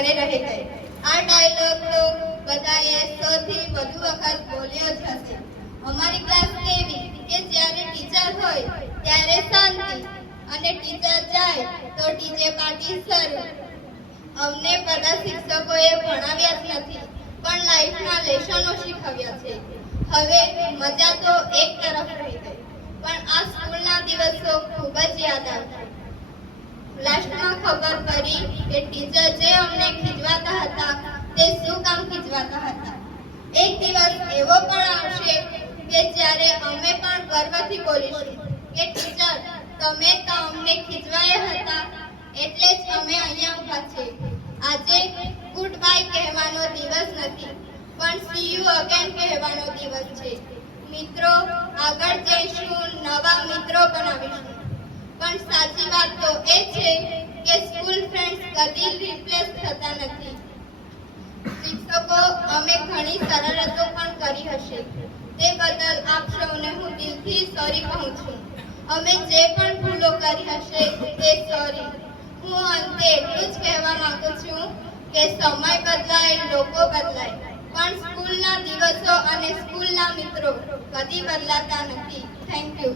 ઘરે રહી ગઈ। આ ડાયલોગ તો બધાએ સૌથી વધુ વખત બોલ્યો જ હશે। અમારી ક્લાસ એવી કે જ્યારે ટીચર હોય ત્યારે શાંતિ અને ટીચર જાય તો ડીજે પાર્ટી શરૂ। અમને બધા શિક્ષકોએ ભણાવ્યા જ નથી પણ લાઈફના લેસનો શીખવ્યા છે। હવે મજા તો એક તરફ રહી ગઈ પણ આ સ્કૂલના દિવસો ખૂબ જ યાદ આવશે। લાસ્ટમાં ખબર પડી કે ટીચર જે અમને ખીજવાતા હતા તે શું કામ ખીજવાતા હતા। એક દિવસ એવો પણ આવશે કે જ્યારે અમે પણ ગર્વથી બોલીશું કે ટીચર તમે તો અમને ખીજવાયા હતા એટલે જ અમે અહીંયા ઊભા છે। આજે ગુડ બાય કહેવાનો દિવસ નથી પણ સી યુ અગેન કહેવાનો દિવસ છે। મિત્રો, આગળ જઈશું, નવા મિત્રો બનાવીશું પણ સાચી વાત તો એ છે કે સ્કૂલ ફ્રેન્ડ્સ કદી રિપ્લેસ થતા નથી। શિક્ષકો અમે ઘણી શરારતો પણ કરી હશે તે બદલ આપ સૌને હું દિલથી સોરી કહું છું। અમે જે પણ ભૂલો કરી હશે તે સોરી। હું અંતે એટલું જ કહેવા માંગુ છું કે સમય બદલાય, લોકો બદલાય પણ સ્કૂલના દિવસો અને સ્કૂલના મિત્રો કદી બદલાતા નથી। Thank you.